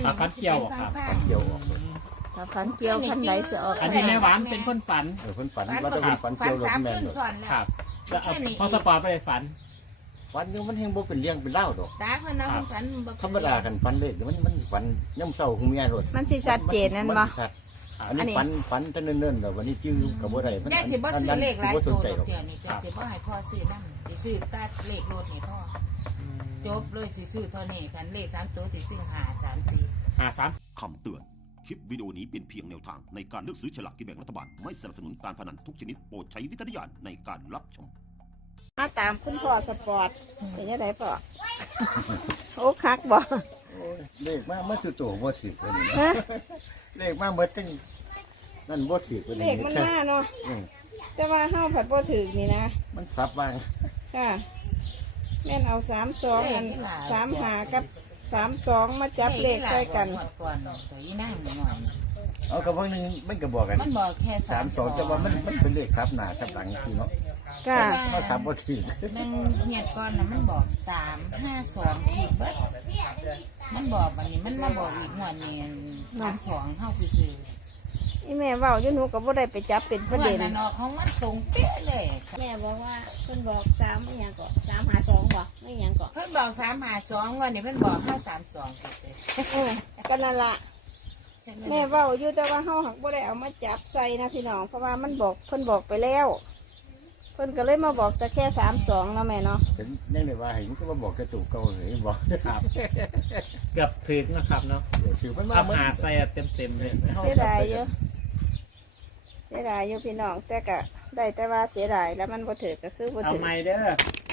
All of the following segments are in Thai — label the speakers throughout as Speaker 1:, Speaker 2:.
Speaker 1: ถ้าฝันเกี่ยวครับ
Speaker 2: ฝันเกี่ยวออกเลย
Speaker 3: ถ้าฝันเกี่ยวคันใดสิออก
Speaker 1: อันนี้แม่หวานเป็นคนฝัน
Speaker 2: เพิ่นฝันว่าจะเป็นฝันเกี่ยวรถ
Speaker 4: สาม
Speaker 2: แม่น
Speaker 4: ขึ้น
Speaker 2: ดอก
Speaker 4: ซ้อนแล้ว
Speaker 1: ครับแล้วเอาพอสปอร์ตไปเลยฝัน
Speaker 2: ฝันอยู่มันเฮงบ่เป็นเรื่องเป็นเล่าวดอก
Speaker 4: ตาพนักฝัน
Speaker 2: ธรรมดากันฝันเลขมันฝันย่ำเศร้าของเมียรถ
Speaker 3: มันสิชัดเจนนั่นบ่
Speaker 2: ชัดอันนี้ฝันแต่เนิ่นๆแล้ววันนี้จื้อกับบ่ได้
Speaker 4: แม่สิบ่ซื้อเลขหลาย
Speaker 2: บ่ส
Speaker 4: ตั
Speaker 2: น
Speaker 4: ว
Speaker 2: ใจ
Speaker 4: ด
Speaker 2: หร
Speaker 4: อ
Speaker 2: อก ก
Speaker 4: เดียวนี่จะสิบ่ให้พ่อซื้อนำสิซื้อตาเลขรถนี่พ่อจบเลยสิซื้อเท่านี้กันเลข3ตัวสิซื้อ5 3 4
Speaker 1: 3
Speaker 5: คำเตือน คลิปวิดีโอนี้เป็นเพียงแนวทางในการเลือกซื้อฉลากกินแบ่งรัฐบาล ไม่สนับสนุนการพนันทุกชนิดโปรดใช้วิจารณญาณในการรับชม
Speaker 3: มาตามคุณพ่อสปอร์ตเป็นยังไงพ่อโอ้คักบ่
Speaker 2: โอ้ยเลขมาเมื่อสุดโต่งบ่ถือเลยนี่
Speaker 3: ฮะ
Speaker 2: เลขมาเมื่อตั้งนั่นบ่ถือเลย
Speaker 3: เลขมันมาเนาะ
Speaker 2: อืม
Speaker 3: แต่ว่าเฮาผัดบ่ถึกนี่นะ
Speaker 2: มันซับบ้าง
Speaker 3: ค่ะแม่นเอา32อัน35กับ32มาจับเลขใส่กัน
Speaker 4: หมดก่อนตัวอีนั่งหน่อย
Speaker 2: เอากับพวกนึงมันก็บอกกัน
Speaker 4: มันบอกแค่
Speaker 2: 32จะว่ามันเป็นเลขซับหน้าซับหลังสิเนาะ
Speaker 3: ค่ะ
Speaker 2: มาซับบ่ถือ
Speaker 4: มันเหียดก่อนน่ะมันบอก352อีกเบิดมันบอกบัดนี้มันมาบอกอีกงวดนี้32เฮาซื่อ
Speaker 3: อีแม่เว้าอยู่หนูก็บ่ได้ไปจับเป็น
Speaker 4: ๆ
Speaker 3: ประเด็น
Speaker 4: นั่นเนาะของมันตรงเป๊ะเลย
Speaker 3: แม่บอกว่าเพิ่นบอก3อีหยังก็352บ่ไม่หยังก็
Speaker 4: เพิ่นบอก352งวดนี้เพิ่นบอกเฮา32ซื่อ
Speaker 3: ก็นั่นล่ะ
Speaker 4: ๆ
Speaker 3: แม่เว้าอยู่แต่ว่าเฮาหักบ่ได้เอามาจับใส่นะพี่น้องเพราะว่ามันบอกเพิ่นบอกไปแล้วเพิ่นก็เลยมาบอกแต่แค่32เนาะแม่เนาะ
Speaker 2: เป็นแน่เลยว่าเห็นก็มาบอกกระตุกเก่าเลยบอก
Speaker 1: ครับ เกือบถึงนะครับเนาะ
Speaker 2: ถือมันมา
Speaker 1: เอา
Speaker 2: เมื่อ
Speaker 1: หาใส่เต็มเลย
Speaker 3: เสียดายอยู่เสียดายอยู่พี่น้องแต่ก็ได้แต่ว่าเสียดายแล้วมันบ่ถือก็คือบ่
Speaker 1: เอา
Speaker 3: ถือ
Speaker 1: ไม้เด้อ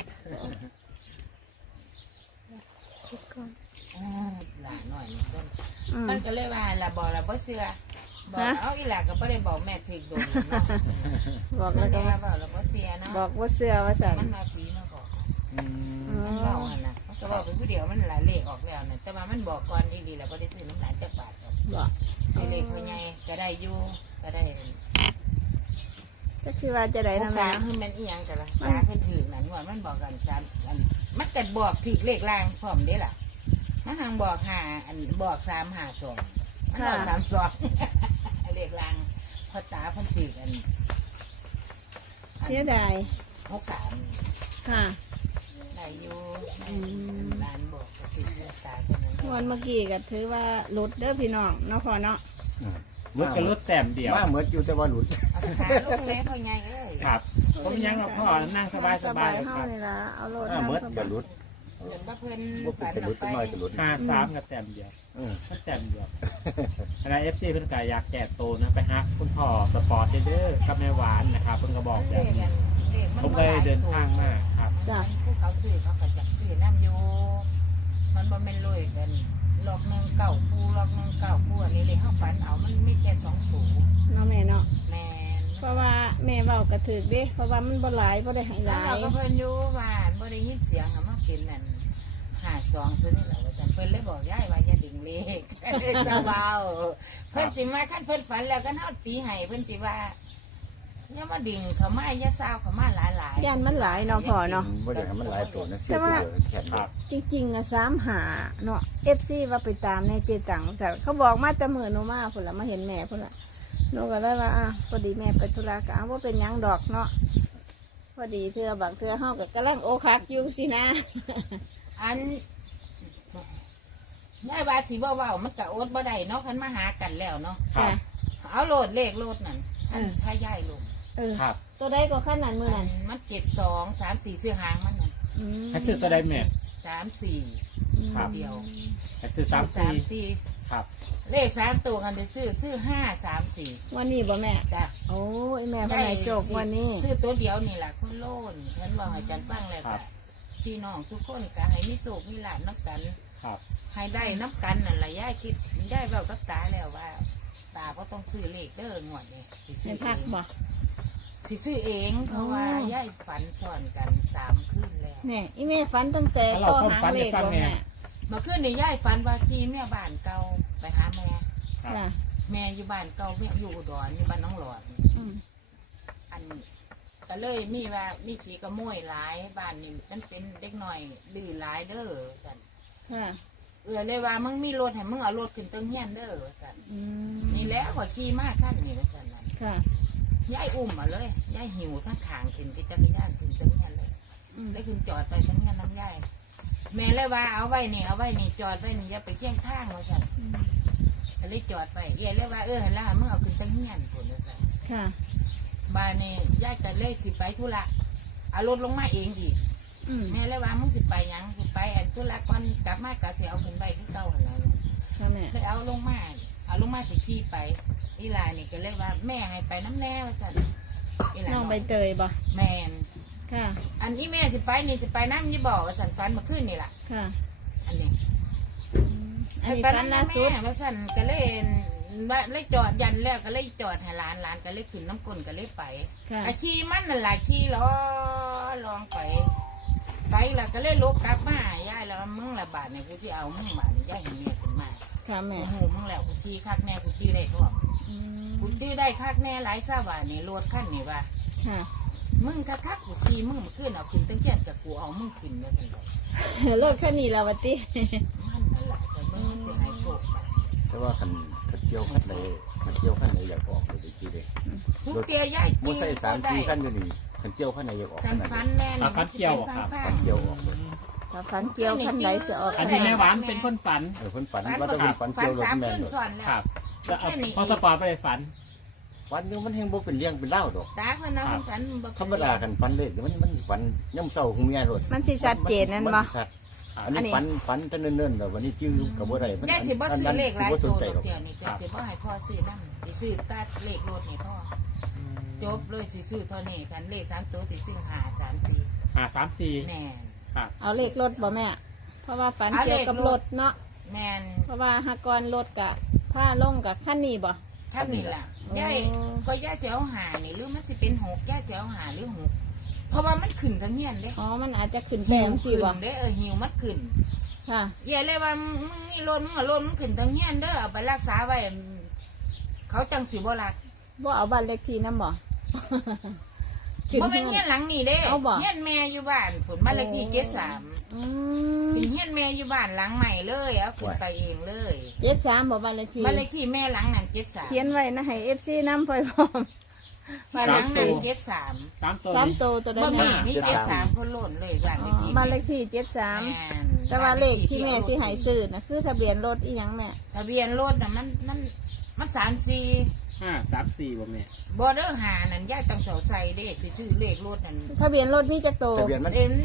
Speaker 4: หลานหน่อยนี่เพิ่น
Speaker 3: อืม
Speaker 4: มันก็เลยว่าละบอกละบ่เชื่อบอกเอาอีหลาก็บ่ได้บอกแม่ถึกโดนเนาะ
Speaker 3: บอก
Speaker 4: มั
Speaker 3: แล้
Speaker 4: น
Speaker 3: วก็
Speaker 4: ก็ว่าบอกละบ่เชื่อเนาะ
Speaker 3: บอกว่าเสื้อว่าสั่น
Speaker 4: มันมาปีมาบอก
Speaker 1: อืม
Speaker 4: มันเล่าหั่นน่ะมันก็บอกเป็นผู้เดียวมันหลายเลขออกแล้วน่ะแต่ว่ามันบอกก่อนอีหลีแล้วบ่ได้ซื้อน้ำหลานจักบาทหรอก
Speaker 3: บอก
Speaker 4: ซื้อเลขพ่อใหญ่ก็ได้อยู่ก็ได้
Speaker 3: ก็คือว่าจะได้
Speaker 4: พว
Speaker 3: นะ
Speaker 4: ก
Speaker 3: แม่
Speaker 4: สามคือมันอีหยังกันล่ะตาเพิ่นถือนั่นว่ามันบอกกันสามอันมันก็บอกถือเลขล่างพร้อมเด้ล่ะมันทางบอก5อันบอก352มันบอก32 เลขล่างพ่อตาเพิ่นถือกัน
Speaker 3: เสียดาย
Speaker 4: 63
Speaker 3: ค่ะ
Speaker 4: ได้อยู่
Speaker 3: อืม
Speaker 4: ร้านบอกก็ถือเลขตาเท่านั้น
Speaker 3: วันเมื่อกี้ก็ถือว่าหลุดเด้อพี่น้องเนาะพอเนาะ
Speaker 1: รถกระลุดแต้มเดียว
Speaker 2: มาเหมือนอยู่แต่ว่าหลุด
Speaker 4: เอาขาลูกเล็กพ่อใหญ่เอ้ย
Speaker 1: ครับผมยังกับพ่อนั่งสบาย
Speaker 3: ส
Speaker 1: ๆ
Speaker 3: บาย
Speaker 1: เลย
Speaker 3: เฮา
Speaker 1: ครับ
Speaker 3: นี่ล่ะเอาโลด
Speaker 2: มาเหมือนกับหลุด
Speaker 4: เดี๋ยวก็เพิ่น
Speaker 2: บ่เป็น
Speaker 4: ฝัน
Speaker 2: กับห
Speaker 4: อ
Speaker 2: ลุ
Speaker 4: อ
Speaker 2: ด
Speaker 4: กไป
Speaker 2: น้อยกับหลุด
Speaker 1: 53กับแต้มเดียว
Speaker 2: อืม
Speaker 1: มันแต้มเดียวคณะ FC เพิ่นก็อยากแก่โตนะไปหาคุณพ่อสปอร์ตเด้อกับแม่หวานนะครับเพิ่นก็บอกแบบนี้ผมก็เลยเดินทางมาครับ
Speaker 3: จ้ะ
Speaker 4: ผู้เขาซื้อเขาก็จักซื้อน้ำอยู่มันบ่แม่นรวยกันหลอกหนึ่งเก่าคู่หลอกหนึ่งเก่าคู่อันนี้เลยเฮาฝันเอามันมีแค่2ตัว
Speaker 3: เนาะแม่เนาะ
Speaker 4: แม่น
Speaker 3: เพราะว่าแม่เว้าก็ถือเด้เพราะว่ามันบ่หลายบ่ได้ให้ห
Speaker 4: แล้ว
Speaker 3: ลา
Speaker 4: เรา
Speaker 3: ย
Speaker 4: ก็เพิ่นอยู่บ้านบ่ได้ยินเสียงอะมาเป็นนั่น52ซื่อนี่แหละว่าจังเพิ่นเลยบอกยายว่าอย่าดึงเลข เลยจะเบาเพิ่นสิมาคันเพิ่นฝันแล้วก็เฮาตีให้เพิ่นสิว่าอย่ามาดึงเขามาอย่าซาวเขามาหลายๆ
Speaker 3: ย่านมันหลายเนาะพอเนาะ
Speaker 2: บ่ได้ให้มันหลายตัวนะเสีย
Speaker 3: แต่
Speaker 2: ตัว
Speaker 3: ว่า
Speaker 2: แค่นี้
Speaker 1: ครับ
Speaker 3: จริงๆอะ35เนาะ FC ว่าไปตามในเจตังซะเขาบอกมาแต่มื้อหนูมาพุ่นล่ะมาเห็นแม่พุ่นล่ะหนูก็เลยว่าพอดีแม่ไปธุระก็บ่เป็นหยังดอกเนาะพอดีเทื่อบางเทื่อเฮาก็กำลังโอคักอยู่สินะ
Speaker 4: อันยายว่าสิบ่เว้ามันก็อดบ่ได้เนาะคันมาหากันแล้วเนาะ
Speaker 1: ครับ
Speaker 4: เอาโหลดเลขโหลดนั่นอันถ้ายายลง
Speaker 3: เออ
Speaker 1: ครับ
Speaker 3: ตัวใดก็ขั้นนั้นมื้อนั้น
Speaker 4: มันเก็บ2 3 4ซื้อหางมันนั่น
Speaker 3: อืม
Speaker 1: ให้ซื้อตัวใดแม่
Speaker 4: 3 4
Speaker 1: ครับ
Speaker 4: เดียว
Speaker 1: ให้ซื้อ
Speaker 4: 3
Speaker 1: 34
Speaker 4: 4
Speaker 1: ครับ
Speaker 4: เลข3ตัวกันได้ซื้อ5 3 4
Speaker 3: วันนี้บ่แม่
Speaker 4: จ้ะ
Speaker 3: โอ้ยแม่พนายโชควันนี้
Speaker 4: ซื้อตัวเดียวนี่ล่ะคุณโลนเพิ่นบอกให้จันฟังแล้ว
Speaker 1: ครั
Speaker 4: ก็
Speaker 1: บ
Speaker 4: พี่น้องทุกคนก็ให้มีโชคมีลาภนํกัน
Speaker 1: ครับ
Speaker 4: ให้ได้น้ำกันนั่นแหละยายคิดยายเว้ากับตาแล้วว่า ตาก็ต้องซื้อเลขเด้องวดนี้สิ
Speaker 3: ใน
Speaker 4: ซื้อ
Speaker 3: พัก
Speaker 4: เอง
Speaker 3: บ่
Speaker 4: สิซื้อเองเพราะว่า
Speaker 3: อ๋อ
Speaker 4: ยายฝันซ้อนกัน3คืนแล้ว
Speaker 3: เนี่ยอีแม่ฝันตั้งแต่
Speaker 1: แล้วเรา
Speaker 3: ต่อ
Speaker 1: ความ
Speaker 3: หาง
Speaker 1: ฝัน
Speaker 3: เล
Speaker 1: ให้
Speaker 3: ข
Speaker 1: ฟัง
Speaker 3: บ่
Speaker 1: แม่
Speaker 3: แม่
Speaker 4: เมื่อคืนนี่ยายฝันว่าขี่แม่บ้านเก่าไปหาแม่
Speaker 1: ครับ
Speaker 3: จ้ะ
Speaker 4: แม่อยู่บ้านเก่าแม่อยู่อุดรอยู่บ้านน้องหลอด
Speaker 3: อืม
Speaker 4: อันก็เลยมีว่ามีขี่กระมวยหลายบ้านนี่มันเป็นเด็กหน่อยดื้อหลายเด้อจัน
Speaker 3: ค่ะ
Speaker 4: เลยว่ามึงมีรถให้มึงเอารถขึ้นเติ้งเฮียนเด้อว่าซั่น
Speaker 3: อืม
Speaker 4: นี่แหล้วข่อยขี่มาท่านนี่ว่าซั่นนั่น
Speaker 3: ค่ะ
Speaker 4: ยายอุ้มมาเลยยายหิวทั้งขางขึ้นกับจักรยานขึ้นเติ้งเฮียนเลย
Speaker 3: อืม
Speaker 4: แล้วขึ้นจอดไปทั้งเฮียนน้ำยายแม่เลยว่าเอาไว้นี่จอดไว้นี่อย่าไปเคียงข้างว่าซั่น
Speaker 3: อืม
Speaker 4: ก็เลยจอดไปเอี่ยเลยว่าเห็นแล้วมึงเอาขึ้นเติ้งเฮียนพุ่นว่าซั่น
Speaker 3: ค่ะ
Speaker 4: บ้านนี่ยายก็เลยสิไปธุระเอารถลงมาเองอีก
Speaker 3: อืม
Speaker 4: แม่เลยว่ามึงสิไปหยังสิไปอันธุระก่อนกลับมาก็สิเอาขึ้นไปที่เก่าหั่นล่ะ
Speaker 3: ค่ะแม่
Speaker 4: เลยเอาลงมาสิขี่ไปอีหลายนี่ก็เลยว่าแม่ให้ไปน้ำแน่ว่าซั่นอีหลาย
Speaker 3: น้องใบเตยบ่
Speaker 4: แม่น
Speaker 3: ค่ะ
Speaker 4: อันนี้แม่สิไปนี่สิไปน้ำยี่บอกว่าสันฟันมาขึ้นนี่ล่ะ
Speaker 3: ค่ะ
Speaker 4: อันนี้
Speaker 3: อืมอันนี้
Speaker 4: ไป
Speaker 3: ฟัน
Speaker 4: ำ
Speaker 3: ล่าสุด
Speaker 4: แม่ว่าสันก็เลยเลยจอดยันแล้วก็เลยจอดให้หลานก็เลยขึ้นน้ำกลนก็เลยไป
Speaker 3: ค่ะ
Speaker 4: อาขี่มันนั่นแหละขี่ล้อลองไปแล้วก็เลยลบกลับมาย่ายแล้วว่ามึงละบาทเนี่ยกูที่เอามึงบาทนี่ย่ายเห็นเมียขึ้นมา
Speaker 3: ค่ะแม่
Speaker 4: โอ้โหมึงแล้วกูขี่คักแน่กูขี่ได้ทั่ว
Speaker 3: อืม
Speaker 4: กูขี่ได้คักแน่หลายซาบาทนี่รถขั้นนี่ว่า
Speaker 3: ค่ะ
Speaker 4: มึงคักกูขี่มึงมาขึ้นเอาขึ้นตั้งเกียนกับกูเอามึงขึ้นแล้วสันไป
Speaker 3: รถคันนี้แล้ววัติ
Speaker 4: มันนั่นแหละแต่มึงมันจะหายโศกไป
Speaker 2: แต่ว่าคันเกี่ยวขั้นไหนอยากออกเลยทีเดียว
Speaker 4: ทุกเตียย่าย
Speaker 2: บ่
Speaker 4: จี
Speaker 2: ใส่สาม
Speaker 4: ได้
Speaker 2: ทีขั้นอยู่นี่คันเกี่ยวขั้นไหนอยากออก
Speaker 4: กั
Speaker 2: ขั้
Speaker 4: น
Speaker 2: นนั้น
Speaker 4: ฟันแน่
Speaker 1: ฟันเกี่ยวครับ
Speaker 2: คันเกี่ยวออกเลย
Speaker 3: ถ้าฝันเกี่ยวคันใดสิออก
Speaker 1: อันนี้แม่หวานเป็นคนฝัน
Speaker 2: เพิ่นฝันว่าจะเป็นฝัน
Speaker 4: ฟั
Speaker 2: เกี่
Speaker 4: น
Speaker 2: ยวรถ
Speaker 4: สาม
Speaker 2: แม่น
Speaker 4: ขึ้น
Speaker 2: เลย
Speaker 4: ซ้อนแล้ว
Speaker 1: ครับแล้วเอาพอสปอร์ตไปเลยฝัน
Speaker 2: ฝันอยู่มันแห่งบ่เป็นเลี้ยงเป็นเล่าดอก
Speaker 4: ตาพนักฝัน
Speaker 2: ธรรมดากันฝันเลยมันฝันย่ำเศร้าของเมียรถ
Speaker 3: มันสิชัดเจนนั่นบ่
Speaker 2: มัสิชัดอันนี้ฝันแต่เนิ่นๆแล้ววันนี้จื้อกับบ่ได้มัน
Speaker 4: ย่ายสิบ่ซื้อเลขหลาย
Speaker 2: บ่ส
Speaker 4: ตั
Speaker 2: น
Speaker 4: ว
Speaker 2: ใจหรอก
Speaker 4: เดียวนี่จะบ่ให้พ่อซื้อนั่นสิซื้อตาเลขรถนี่พ่อจบเลยสิซื้อเท่านี้กันเลข3ตัวสิซื้อ5 3 4
Speaker 1: 3-4
Speaker 4: แม่
Speaker 1: ครับ
Speaker 3: เอาเลขรถบ่แม่ เพราะว่าฝันเกี่ยวกับรถเนาะ
Speaker 4: แม่น
Speaker 3: เพราะว่าหากรรถกับผ้าลงกับขั้นนี้บ่
Speaker 4: ท่านนี่ล่ะย่ายก็ย่าจะเอาหานี่หรือมันสิเป็น6ย่าจะเอาหาหรือ6เพราะว่ามันขึ้นทั้งเงี้ยนเด้
Speaker 3: อ๋อ มันอาจจะขึ้น
Speaker 4: หิ
Speaker 3: แต้
Speaker 4: ว
Speaker 3: มสิ
Speaker 4: ขึ้น
Speaker 3: บ่
Speaker 4: เด้หิวมันขึ้น
Speaker 3: ค่ะ
Speaker 4: อย่าเลยว่ามึงมีรถมึงเอารถมึงขึ้นทั้งเงี้ยนเด้อเอาไปรักษาไว้เขาจังสิบ่รัก
Speaker 3: บ่เอาบ้านเลขที่นำบ่
Speaker 4: บ่เป็นเงี้ยนหลังนี่เด้
Speaker 3: เอาบ่
Speaker 4: เงี้ยนแม่อยู่บ้านผลบ้านเลขที่73
Speaker 3: อืม
Speaker 4: เป็นเงี้ยนแม่อยู่บ้านหลังใหม่เลยเอาขึ้นไปเองเลย
Speaker 3: 73บ่บ้านเลขที่
Speaker 4: บ้านเลขที่แม่หลังนั้น
Speaker 3: เขียนไว้นะให้ FC นำไปพร้อม
Speaker 4: 73บ้านหลังนั้น73
Speaker 1: 3 ตัว
Speaker 3: สาม
Speaker 1: นี้
Speaker 3: ตัวตัวใด
Speaker 4: บ่มี
Speaker 3: แม่
Speaker 4: มี73คนโล่นเลยบ้าน
Speaker 3: อ๋
Speaker 4: เล
Speaker 3: อ
Speaker 4: ขที่
Speaker 3: บ้านเลขที่
Speaker 4: แม่
Speaker 3: 73แต่ว่าเลขที่แม่สิให้ซื้อน่ะคือทะเบียนรถอีหยังแม่
Speaker 4: ทะเบียนรถน่ะมัน34
Speaker 1: 5-3-4บ่แม่
Speaker 4: บอร์เดอร์หานั่นย่ายต้องเสาใส่เด้ชื่อเลขรถนั่น
Speaker 3: ทะเบียนรถมีจักโตว
Speaker 2: ทะเบียนมัน
Speaker 4: เอ็น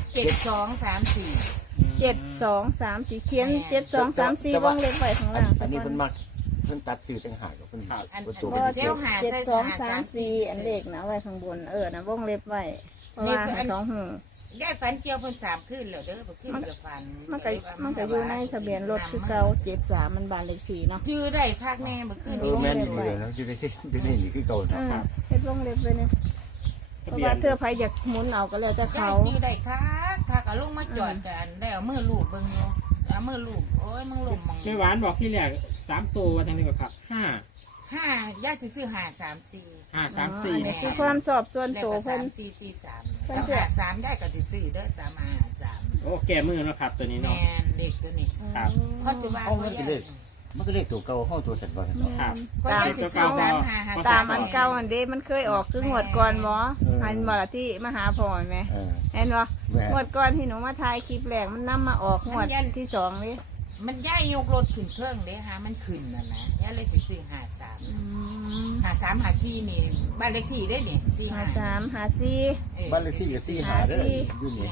Speaker 4: 7234
Speaker 3: 7234เขียน7234วงเล็บไว้ข้างล่าง
Speaker 2: อันนี้เพิ่นมักเพิ่นตัดชื่อต่างหากกับเพิ่น
Speaker 4: อัน
Speaker 2: บ่ตัว
Speaker 3: บ่
Speaker 2: เป็น
Speaker 4: เจ้าหาใส่
Speaker 3: 7234อันเลขนะไว้ข้างบนนะวงเล็บไว้เพราะว่าให้สองหู
Speaker 4: ย่ายฝันเกี่ยวเพิ่น3คืนแล้วเด้อบ่ขึ้นเดี๋ยวฝัน
Speaker 3: มันก็อยู่ในทะเบียนรถคือเก่า73มันบ้านเลขที่เนาะ
Speaker 4: ชื่อได้คักแน่บ่ขึ้น
Speaker 2: แม่นอยู่เลยนะอยู่ในที่นี่คือเก่า
Speaker 3: เฮ็ดวงเล็บไว้เนี่ยเพราะว่าเธอไผอยากหมุนเอาก็แล้วแต่
Speaker 4: ย่า
Speaker 3: เขา
Speaker 4: ยชื่อได้คักเอาลงมาจอดกันได้เอามือลูบเบิ่งอยู่เอามือลูบโอ้ยมึงลมมอง
Speaker 1: แม่หวานบอกที่แรก3 ตัวว่าทางนี้ก็ครับ
Speaker 4: 5ย่ายสิซื้อ534
Speaker 1: 5-3-4
Speaker 3: นี่
Speaker 1: นะค
Speaker 3: คือ
Speaker 1: รับ
Speaker 3: ความชอบส่วน
Speaker 4: แล้ว
Speaker 3: ตัว
Speaker 4: ก็
Speaker 3: เพิ่น
Speaker 4: 3443แล้ว53ย่ายก็สิซื้อเด้อ353
Speaker 1: โอ้แก่มือเนาะครับตัวนี้
Speaker 4: แม่
Speaker 1: เนาะ
Speaker 4: นเลขตัวนี้
Speaker 1: ครับ
Speaker 4: เพราะจุบัน
Speaker 2: เอามันก็เลขมันก็เลขตัวเก่าห้องตัวเสร็จบ่
Speaker 1: ครับ
Speaker 4: ก็ย่ายสิซื้อ355
Speaker 3: ตามอันเก่าอันเด้มันเคยออกคืองวดก่อนหมออันบ่ล่ะที่มาหาพ่อเห็นไหม เห็นบ่
Speaker 2: แม่
Speaker 3: งวดก่อนที่หนูมาถ่ายคลิปแรกมันนํมาออกงวดที่สองนี่
Speaker 4: มันย่ายยกรถขึ้นเครื่องเด้ฮะมันขึ้นน่ะนะย่ายเลยสิซื้อ53นี่บ้านเลขที่ได้นี่
Speaker 3: 53 54
Speaker 2: บ้านเลขที่ก็45เด้ออยู่นี่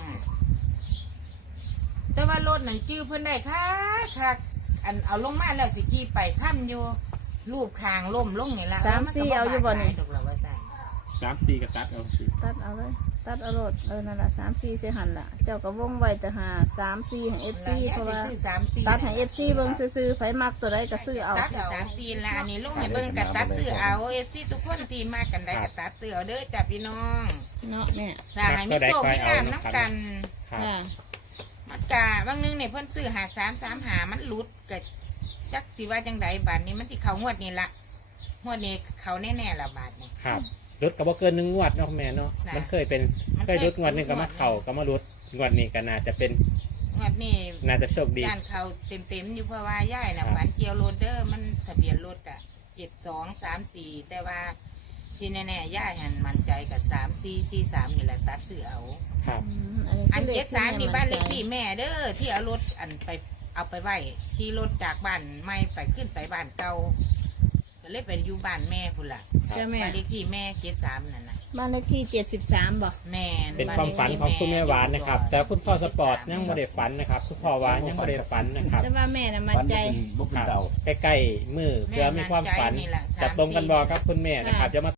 Speaker 4: แต่ว่ารถนั่นจื้อเพิ่นได้ค่ะอันเอาลงมาแล้วสิขี่ไปค่ำอยู่รูปคางล่มลงนี่ละ
Speaker 3: 34เอาอยู่บ่นี่
Speaker 4: ดอกละว่าซั่น
Speaker 1: 3-4ก็ตัดเอาสิ
Speaker 3: ตัดเอาเลยตัดเอาโลดนั่นล่ะ34สิหันล่ะเจ้าก็วงไว้แต่หา34ให้ FC เพราะว่าตัดให้ FC เบิ่งซื่อๆไผมักตัวใดก็ซื้อเอา
Speaker 4: ตัด34ละอันนี้ลงให้เบิ่งกับตัดซื้อเอา FC ทุกคนที่มากันได้ก็ตัดซื้อเอาเด้อจ้ะพี่น้อง
Speaker 3: เนาะแม่
Speaker 4: ได้มีโชคมีลาภน้ำกัน
Speaker 1: ครับ
Speaker 3: ค่ะ
Speaker 4: มันกะบางนึงเนี่ยเพิ่นซื้อ5335มันหลุดก็จักสิว่าจังไดบาดนี้มันสิเข้างวดนี้ละงวดนี้เข้าแน่ๆละบาดนี้
Speaker 1: ครับรถก็บ่เกิน1 งวดเนาะแม่เนาะ
Speaker 4: น่ะ
Speaker 1: มันเคยเป็น
Speaker 4: มัน
Speaker 1: เคยรถงวดหนึงก็มาเข่าก็มารุดงวดนี้ก็น่าจะเป็น
Speaker 4: งวดนี้
Speaker 1: น่าจะโชคดี
Speaker 4: ย่านเขาเต็มๆอยู่เพราะว่าย่ายน่ะฝันเกี่ยวรถเด้อมันทะเบียนรถอ่ะ7234แต่ว่าที่แน่ๆย่ายหันมั่นใจกับ3443นี่แหละตัดซื้อเอา
Speaker 1: ครับ
Speaker 4: อัน73นี่บ้านเลขที่แม่เด้อที่เอารถอันไปเอาไปไว้ขี่รถจากบ้านไม่ไปขึ้นไปบ้านเก่าก็เลยไปอยู่บ้านแม่พุ่นล่ะ
Speaker 3: เจ้าแม่
Speaker 4: บ้านเลขที่แม่73นั่นน่ะ
Speaker 3: บ้านเลขที่73บ่
Speaker 4: แม่
Speaker 1: เป็นความฝันของคุณแม่หวานนะครับ แต่คุณพ่อสปอร์ตยังไม่ได้ฝันนะครับคุณพ่อหวานยังไม่ได้ฝันนะครับ
Speaker 3: แต่ว่าแม่น่ะมั่น
Speaker 2: ฝัน
Speaker 3: ใจ
Speaker 2: บ่เป็นบ่เป็นเดา
Speaker 1: ใกล้ๆมือเพื่อมีความฝัน จะตรงกันบอกครับคุณแม่นะครับจะมา